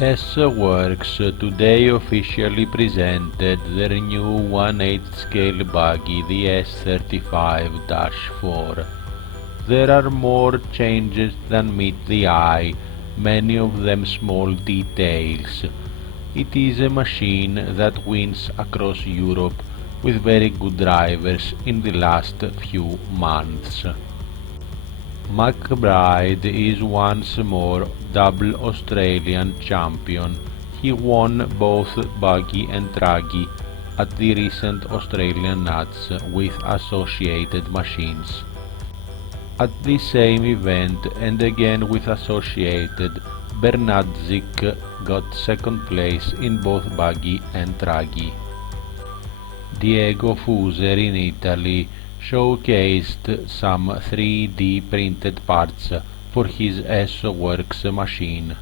SWorkz today officially presented their new 1/8 scale buggy, the S35-4. There are more changes than meet the eye, many of them small details. It is a machine that wins across Europe with very good drivers in the last few months. McBride is once more double Australian champion. He won both buggy and truggy at the recent Australian Nuts with associated machines. At the same event and again with associated, Bernadzik got second place in both buggy and truggy. Diego Fuser in Italy showcased some 3D printed parts for his SWorkz machine.